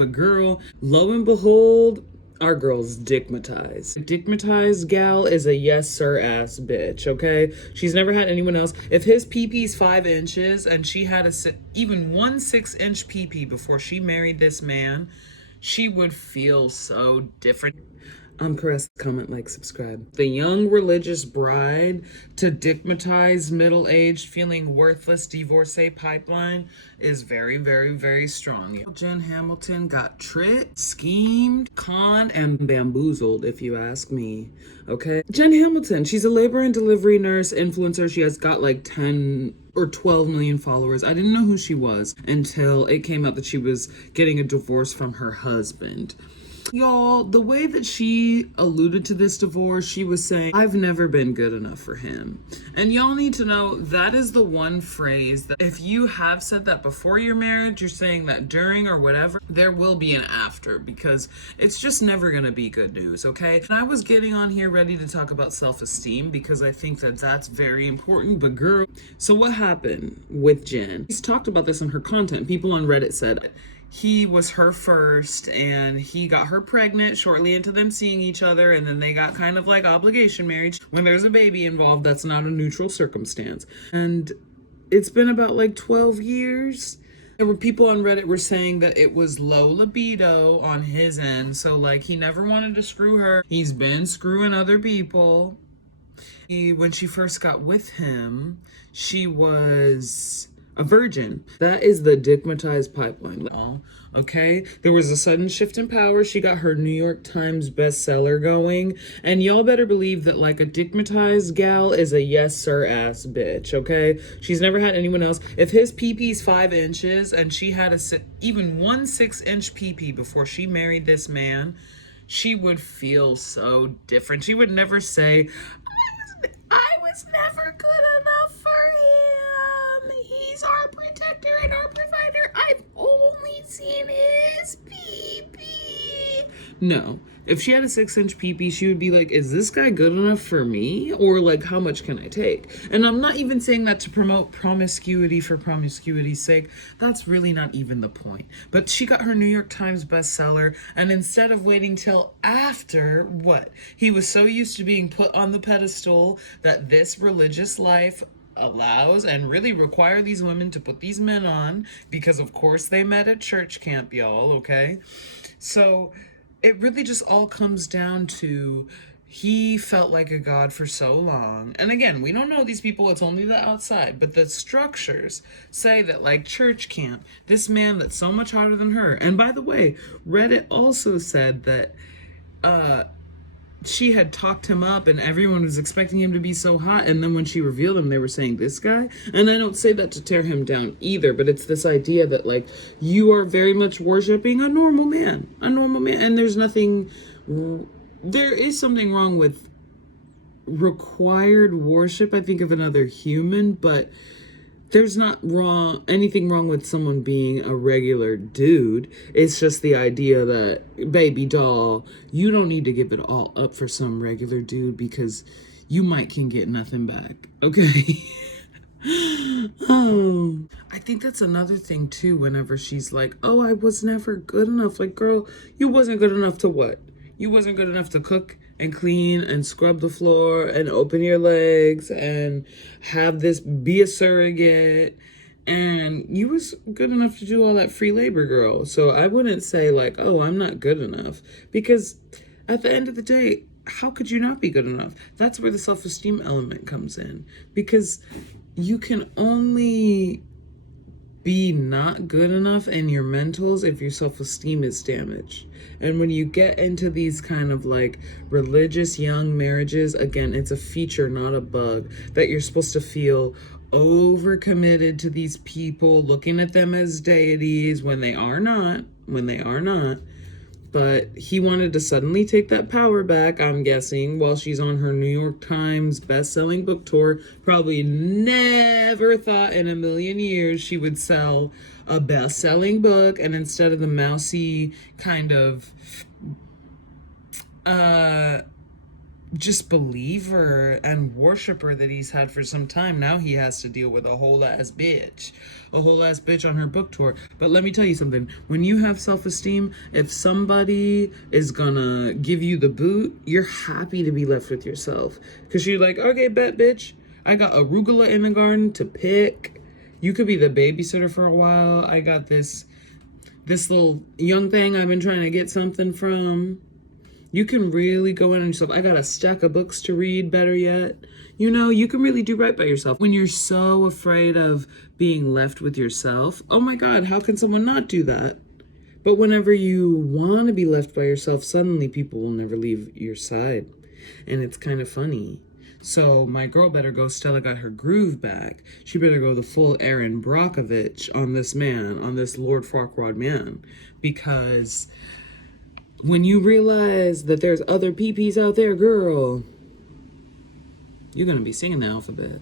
but girl, lo and behold, our girl's dickmatized. Dickmatized gal is a yes sir ass bitch, okay? She's never had anyone else. If his pee-pee's 5 inches and she had even 1 6-inch pee-pee before she married this man, she would feel so different. Caress, comment, like, subscribe. The young religious bride to dickmatized, middle-aged, feeling worthless divorcee pipeline is very, very, very strong. Jen Hamilton got tricked, schemed, conned, and bamboozled, if you ask me. Okay? Jen Hamilton, she's a labor and delivery nurse, influencer. She has got like 10 or 12 million followers. I didn't know who she was until it came out that she was getting a divorce from her husband. Y'all, the way that she alluded to this divorce, she was saying, I've never been good enough for him. And y'all need to know that is the one phrase that if you have said that before your marriage, you're saying that during or whatever, there will be an after because it's just never going to be good news, okay? And I was getting on here ready to talk about self-esteem because I think that that's very important, but girl, so what happened with Jen? She's talked about this in her content. People on Reddit said, he was her first and he got her pregnant shortly into them seeing each other, and then they got kind of like obligation marriage. When there's a baby involved, that's not a neutral circumstance. And it's been about like 12 years. There were people on Reddit were saying that it was low libido on his end, so like he never wanted to screw her. He's been screwing other people. When she first got with him, she was a virgin. That is the dickmatized pipeline. Okay, there was a sudden shift in power. She got her New York Times bestseller going, and y'all better believe that like a dickmatized gal is a yes sir ass bitch. Okay, she's never had anyone else. If his pee-pee's 5 inches and she had even 1 6-inch pee-pee before she married this man, she would feel so different. She would never say, I was never good enough for him. He's our protector and our provider. I've only seen his pee-pee. No. If she had a 6-inch pee-pee, she would be like, is this guy good enough for me? Or like, how much can I take? And I'm not even saying that to promote promiscuity for promiscuity's sake. That's really not even the point. But she got her New York Times bestseller, and instead of waiting till after, what? He was so used to being put on the pedestal that this religious life allows and really require these women to put these men on, because of course they met at church camp, y'all, okay? So it really just all comes down to he felt like a god for so long. And again, we don't know these people, it's only the outside, but the structures say that like church camp, this man that's so much hotter than her. And by the way, Reddit also said that she had talked him up and everyone was expecting him to be so hot, and then when she revealed him they were saying this guy. And I don't say that to tear him down either, but it's this idea that like you are very much worshiping a normal man, and there is something wrong with required worship, I think, of another human, but there's not anything wrong with someone being a regular dude. It's just the idea that, baby doll, you don't need to give it all up for some regular dude because you can get nothing back, okay? I think that's another thing too, whenever she's like, oh, I was never good enough. Like, girl, you wasn't good enough to what? You wasn't good enough to cook and clean and scrub the floor and open your legs and be a surrogate. And you was good enough to do all that free labor, girl. So I wouldn't say like, oh, I'm not good enough, because at the end of the day, how could you not be good enough? That's where the self-esteem element comes in, because you can only be not good enough in your mentals if your self-esteem is damaged. And when you get into these kind of like religious young marriages, again, it's a feature, not a bug, that you're supposed to feel overcommitted to these people, looking at them as deities when they are not. But he wanted to suddenly take that power back, I'm guessing, while she's on her New York Times best-selling book tour. Probably never thought in a million years she would sell a best-selling book, and instead of the mousy kind of just believer and worshiper that he's had for some time. Now he has to deal with a whole ass bitch. A whole ass bitch on her book tour. But let me tell you something. When you have self-esteem, if somebody is gonna give you the boot, you're happy to be left with yourself. Cause you're like, okay, bet bitch. I got arugula in the garden to pick. You could be the babysitter for a while. I got this little young thing I've been trying to get something from. You can really go in on yourself. I got a stack of books to read, better yet. You know, you can really do right by yourself. When you're so afraid of being left with yourself, oh my God, how can someone not do that? But whenever you want to be left by yourself, suddenly people will never leave your side. And it's kind of funny. So my girl better go. Stella got her groove back. She better go the full Aaron Brockovich on this man, on this Lord Farquaad man. Because when you realize that there's other PPs out there, girl, you're gonna be singing the alphabet.